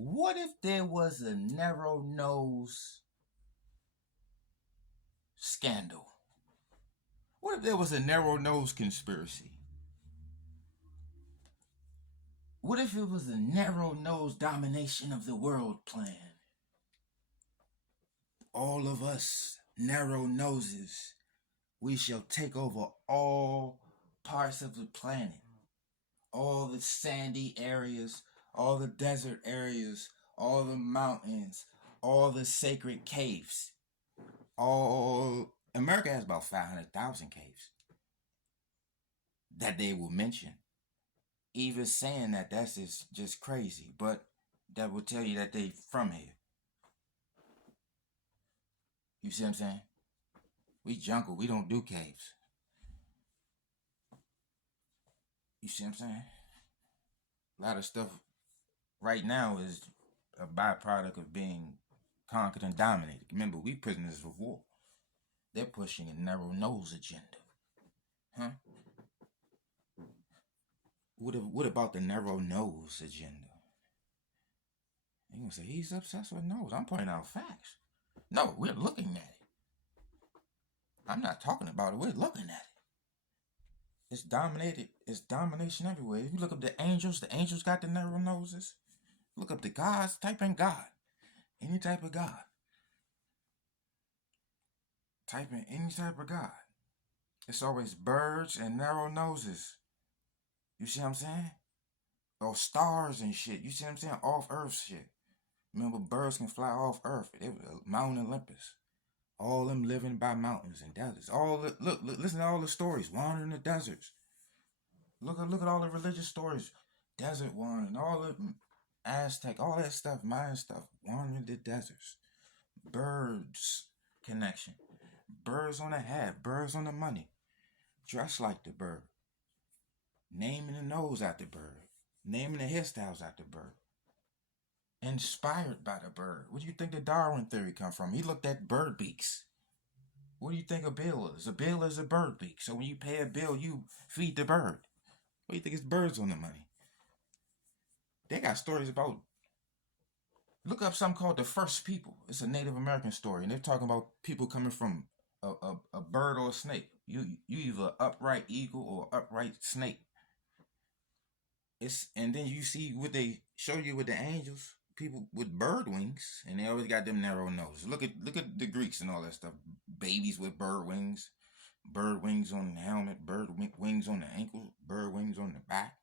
What if there was a narrow nose scandal? What if there was a narrow nose conspiracy? What if it was a narrow nose domination of the world plan? All of us narrow noses, we shall take over all parts of the planet, all the sandy areas, all the desert areas, all the mountains, all the sacred caves. All America has about 500,000 caves that they will mention. Even saying that that's just crazy, but that will tell you that they from here. You see what I'm saying? We jungle, we don't do caves. You see what I'm saying? A lot of stuff right now is a byproduct of being conquered and dominated. Remember, we prisoners of war. They're pushing a narrow nose agenda. Huh? What about the narrow nose agenda? You're gonna say he's obsessed with nose. I'm pointing out facts. No, we're looking at it. I'm not talking about it. We're looking at it. It's dominated. It's domination everywhere. If you look up the angels got the narrow noses. Look up the gods. Type in God. Any type of God. Type in any type of God. It's always birds and narrow noses. You see what I'm saying? Or stars and shit. You see what I'm saying? Off Earth shit. Remember, birds can fly off Earth. It was Mount Olympus. All them living by mountains and deserts. Look, listen to all the stories. Wandering the deserts. Look at all the religious stories. Desert wandering, all the Aztec, all that stuff, Mayan stuff. Wandering the deserts. Birds connection. Birds on the hat. Birds on the money. Dress like the bird. Naming the nose out the bird. Naming the hairstyles out the bird. Inspired by the bird. What do you think the Darwin theory come from? He looked at bird beaks. What do you think a bill is? A bill is a bird beak. So when you pay a bill, you feed the bird. What do you think is birds on the money? They got stories about. Look up something called the first people. It's a Native American story, and they're talking about people coming from a bird or a snake. You either upright eagle or upright snake. And then you see what they show you with the angels, people with bird wings, and they always got them narrow noses. Look at the Greeks and all that stuff. Babies with bird wings on the helmet, wings on the ankle, bird wings on the back,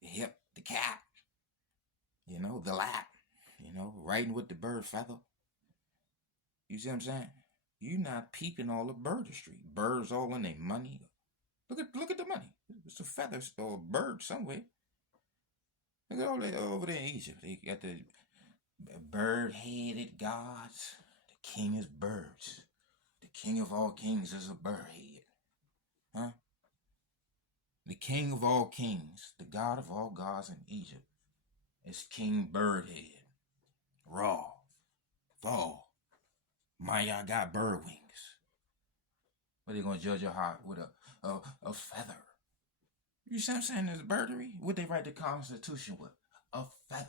the hip, the cap, the lap, riding with the bird feather. You see what I'm saying? You not peeping all the birdistry. Birds all in their money. Look at the money. It's a feather or a bird somewhere. Look at all that over there in Egypt. They got the bird-headed gods. The king is birds. The king of all kings is a bird head. Huh? The king of all kings, the god of all gods in Egypt, is King Birdhead. Raw. Fall. Maya got bird wings. But they gonna judge your heart with a feather. You see what I'm saying? It's birdery. What they write the Constitution with? A feather.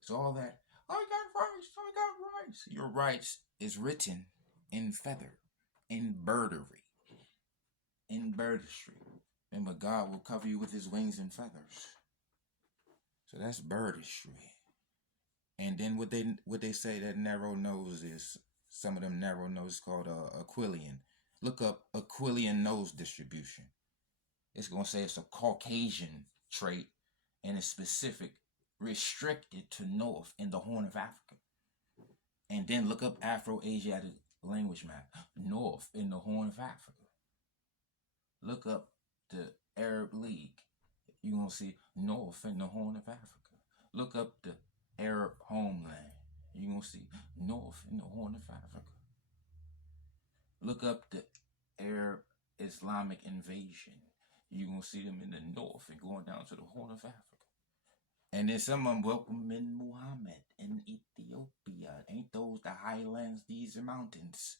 So all that, I got rights. Your rights is written in feather, in birdery, in birdistry. Remember, God will cover you with his wings and feathers. So that's birdistry. And then what they say that narrow nose is, some of them narrow noses called Aquilian. Look up Aquilian nose distribution. It's going to say it's a Caucasian trait and it's specific, restricted to North in the Horn of Africa. And then look up Afro-Asiatic language map, North in the Horn of Africa. Look up the Arab League. You're going to see North in the Horn of Africa. Look up the Arab homeland. You're going to see North in the Horn of Africa. Look up the Arab Islamic invasion. You're going to see them in the north and going down to the Horn of Africa. And then some of them welcoming Muhammad in Ethiopia. Ain't those the highlands? These are mountains.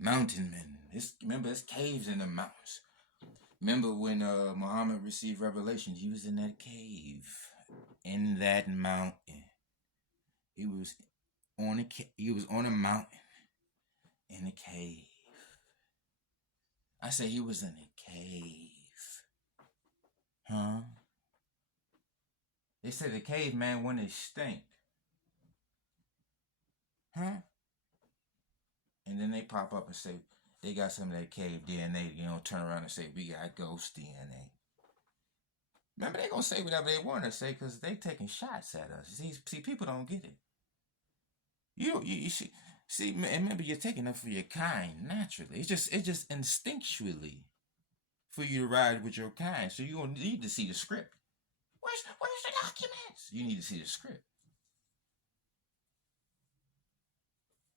Mountain men. Remember, it's caves in the mountains. Remember when Muhammad received revelation, he was in that cave. in that mountain. He was he was on a mountain in a cave. I say he was in a cave. Huh? They said the caveman went extinct. Huh? And then they pop up and say they got some of that cave DNA. You know, turn around and say we got ghost DNA. Remember, they gonna say whatever they want to say because they taking shots at us. See, people don't get it. You should see. Remember, you're taking up for your kind naturally. It's just instinctually for you to ride with your kind. So you gonna need to see the script. Where's the documents? You need to see the script.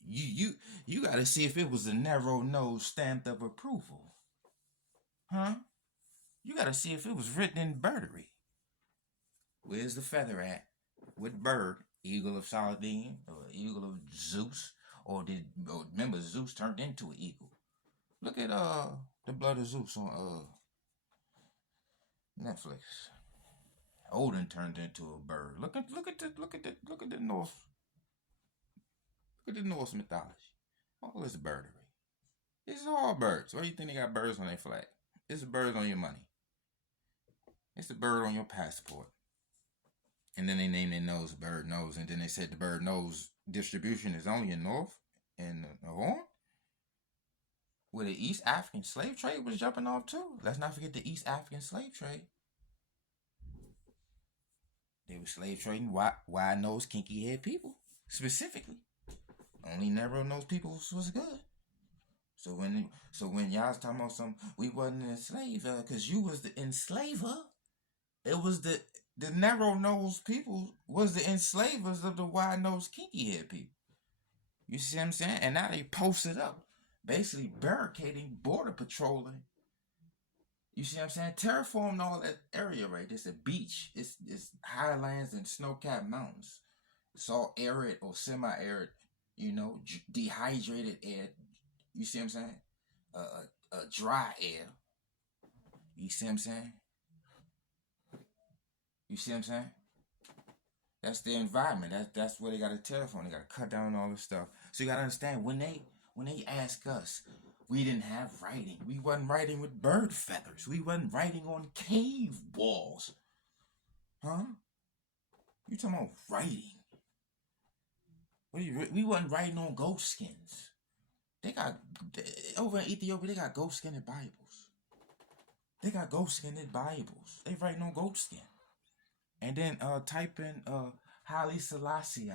You got to see if it was a narrow nose stamped of approval, huh? You got to see if it was written in birdery. Where's the feather at? What bird? Eagle of Saladin or eagle of Zeus? Or remember Zeus turned into an eagle. Look at the blood of Zeus on Netflix. Odin turned into a bird. Look at the Norse. Look at the Norse mythology. All this birdery. It's all birds. Why do you think they got birds on their flag? It's a bird on your money. It's a bird on your passport. And then they named their nose bird nose. And then they said the bird nose distribution is only in North and the Horn. Where the East African slave trade was jumping off too. Let's not forget the East African slave trade. They were slave trading wide-nosed, kinky-head people. Specifically. Only narrow-nosed people was good. So when y'all was talking about we wasn't enslaved, cause you was the enslaver. It was the narrow-nosed people was the enslavers of the wide-nosed, kinky-head people. You see what I'm saying? And now they posted up, basically barricading, border patrolling. You see what I'm saying? Terraforming all that area right. It's a beach. It's highlands and snow-capped mountains. It's all arid or semi-arid, dehydrated air. You see what I'm saying? Dry air. You see what I'm saying? You see what I'm saying? That's the environment. That's where they got to terraform. They got to cut down all this stuff. So you got to understand when they ask us, we didn't have writing. We wasn't writing with bird feathers. We wasn't writing on cave walls. Huh? You talking about writing? We wasn't writing on goat skins. They got over in Ethiopia. They got goat skinned Bibles. They got goat skinned Bibles. They writing on goat skin. And then type in Haile Selassie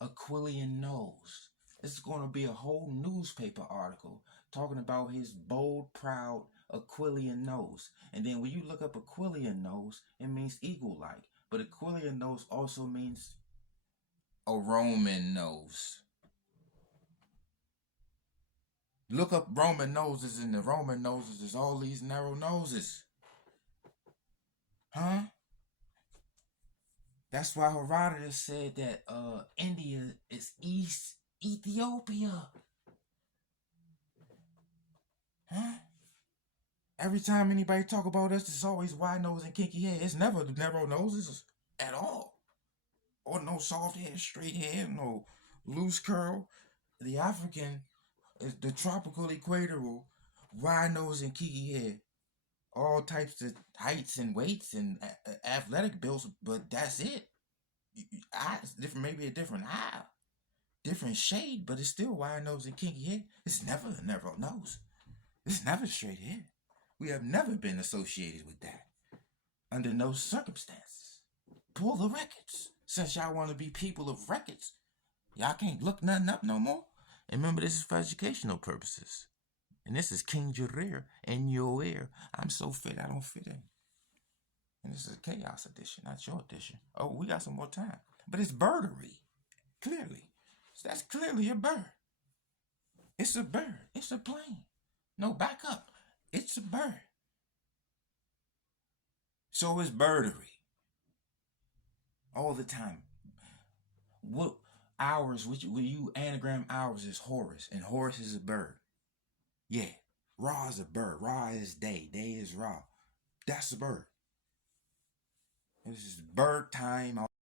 Aquilian nose. This is going to be a whole newspaper article talking about his bold, proud Aquilian nose. And then when you look up Aquilian nose, it means eagle-like. But Aquilian nose also means a Roman nose. Look up Roman noses, and the Roman noses is all these narrow noses. Huh? That's why Herodotus said that India is East Ethiopia. Huh? Every time anybody talk about us, it's always wide nose and kinky hair. It's never the narrow noses at all. Or no soft hair, straight hair, no loose curl. The African is the tropical equatorial wide nose and kinky hair. All types of heights and weights and athletic builds, but that's it. Eyes different, maybe a different eye, different shade, but it's still wide nose and kinky hair. It's never a narrow nose. It's never straight hair. We have never been associated with that under no circumstances. Pull the records. Since y'all want to be people of records, y'all can't look nothing up no more. And remember, this is for educational purposes. And this is King Jareer in your ear. I'm so fit, I don't fit in. And this is a chaos edition, not your edition. Oh, we got some more time. But it's birdery, clearly. So that's clearly a bird. It's a bird. It's a plane. No, back up. It's a bird. So it's birdery. All the time. What hours, will you anagram hours is Horus, and Horus is a bird. Yeah. Ra is a bird. Ra is day. Day is Ra. That's a bird. This is bird time.